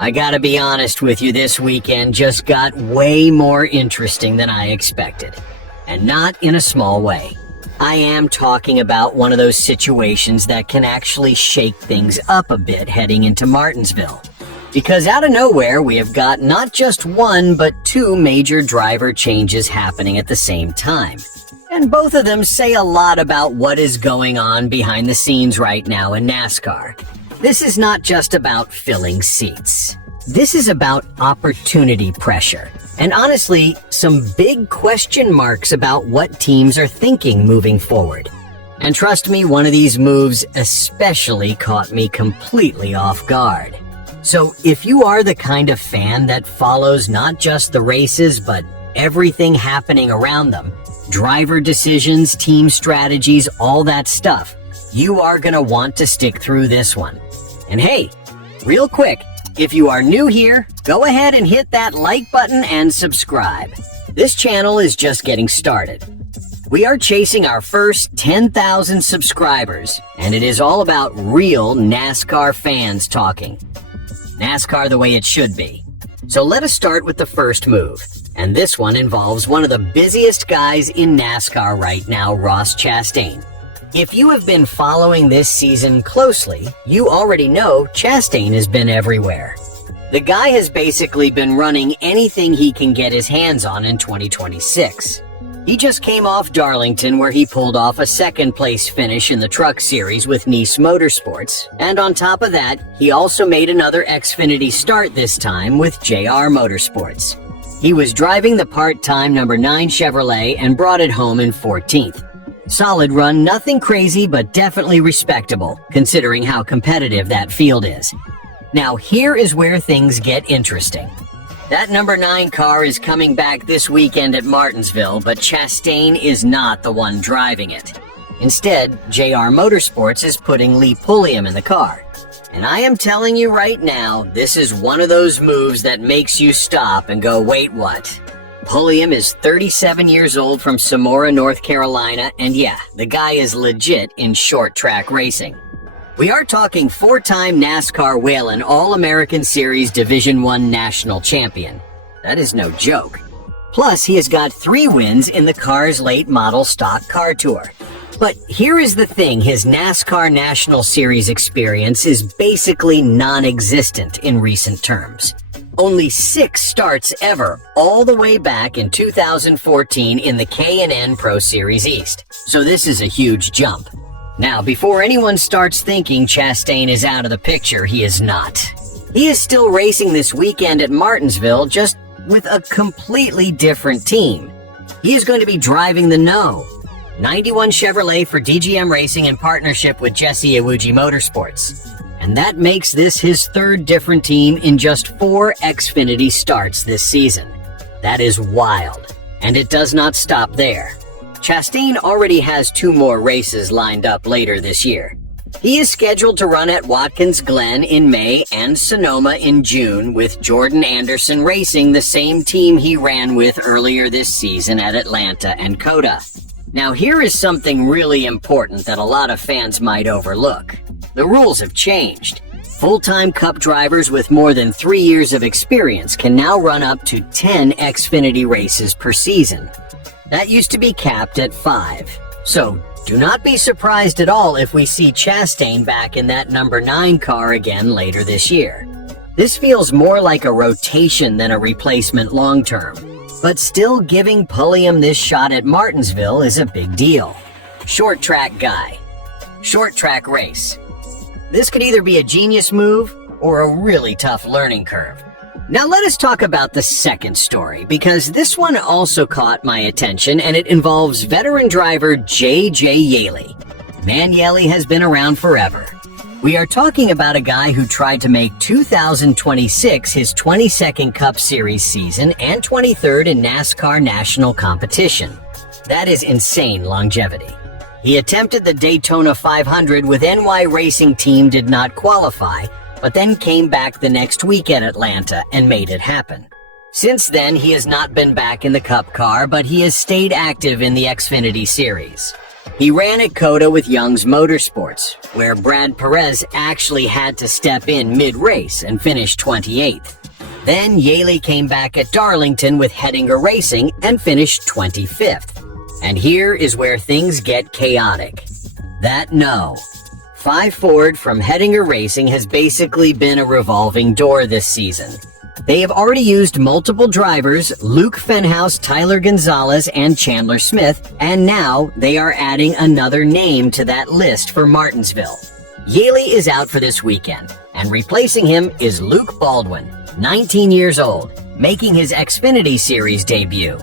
I gotta be honest with you, this weekend just got way more interesting than I expected. And not in a small way. I am talking about one of those situations that can actually shake things up a bit heading into Martinsville. Because out of nowhere, we have got not just one, but two major driver changes happening at the same time. And both of them say a lot about what is going on behind the scenes right now in NASCAR. This is not just about filling seats. This is about opportunity pressure. And honestly, some big question marks about what teams are thinking moving forward. And trust me, one of these moves especially caught me completely off guard. So if you are the kind of fan that follows not just the races, but everything happening around them, driver decisions, team strategies, all that stuff, you are gonna want to stick through this one. And hey, real quick, if you are new here, go ahead and hit that like button and subscribe. This channel is just getting started. We are chasing our first 10,000 subscribers, and it is all about real NASCAR fans talking. NASCAR the way it should be. So let us start with the first move. And this one involves one of the busiest guys in NASCAR right now, Ross Chastain. If you have been following this season closely, you already know Chastain has been everywhere. The guy has basically been running anything he can get his hands on in 2026. He just came off Darlington, where he pulled off a second-place finish in the Truck Series with Nice Motorsports, and on top of that, he also made another Xfinity start this time with JR Motorsports. He was driving the part-time number 9 Chevrolet and brought it home in 14th. Solid run, nothing crazy, but definitely respectable, considering how competitive that field is. Now, here is where things get interesting. That number 9 car is coming back this weekend at Martinsville, but Chastain is not the one driving it. Instead, JR Motorsports is putting Lee Pulliam in the car. And I am telling you right now, this is one of those moves that makes you stop and go, wait, what? Pulliam is 37 years old from Samora, North Carolina, and yeah, the guy is legit in short track racing. We are talking 4-time NASCAR Whelen All-American Series Division I National Champion. That is no joke. Plus, he has got 3 wins in the car's late model stock car tour. But here is the thing, his NASCAR National Series experience is basically non-existent in recent terms. Only 6 starts ever, all the way back in 2014 in the K&N Pro Series East. So this is a huge jump. Now, before anyone starts thinking Chastain is out of the picture, he is not. He is still racing this weekend at Martinsville, just with a completely different team. He is going to be driving the No. 91 Chevrolet for DGM Racing in partnership with Jesse Iwuji Motorsports. And that makes this his 3rd different team in just 4 Xfinity starts this season. That is wild. And it does not stop there. Chastain already has 2 more races lined up later this year. He is scheduled to run at Watkins Glen in May and Sonoma in June, with Jordan Anderson Racing, the same team he ran with earlier this season at Atlanta and COTA. Now, here is something really important that a lot of fans might overlook. The rules have changed. Full-time Cup drivers with more than 3 years of experience can now run up to 10 Xfinity races per season. That used to be capped at 5. So, do not be surprised at all if we see Chastain back in that number 9 car again later this year. This feels more like a rotation than a replacement long-term. But still, giving Pulliam this shot at Martinsville is a big deal. Short track guy. Short track race. This could either be a genius move or a really tough learning curve. Now let us talk about the second story, because this one also caught my attention, and it involves veteran driver J.J. Yeley. Man, Yeley has been around forever. We are talking about a guy who tried to make 2026 his 22nd Cup Series season and 23rd in NASCAR national competition. That is insane longevity. He attempted the Daytona 500 with NY Racing Team, did not qualify, but then came back the next week at Atlanta and made it happen. Since then, he has not been back in the Cup car, but he has stayed active in the Xfinity Series. He ran at COTA with Young's Motorsports, where Brad Perez actually had to step in mid-race and finish 28th. Then Yaley came back at Darlington with Hettinger Racing and finished 25th. And here is where things get chaotic. That no. 5 Ford from Hettinger Racing has basically been a revolving door this season. They have already used multiple drivers, Luke Fenhouse, Tyler Gonzalez, and Chandler Smith, and now they are adding another name to that list for Martinsville. Yaley is out for this weekend, and replacing him is Luke Baldwin, 19 years old, making his Xfinity Series debut.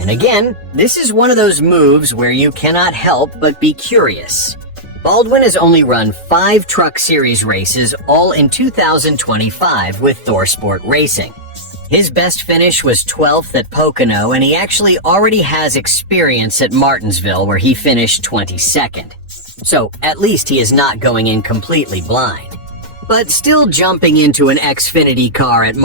And again, this is one of those moves where you cannot help but be curious. Baldwin has only run 5 Truck Series races, all in 2025 with ThorSport Racing. His best finish was 12th at Pocono, and he actually already has experience at Martinsville, where he finished 22nd. So at least he is not going in completely blind. But still jumping into an Xfinity car at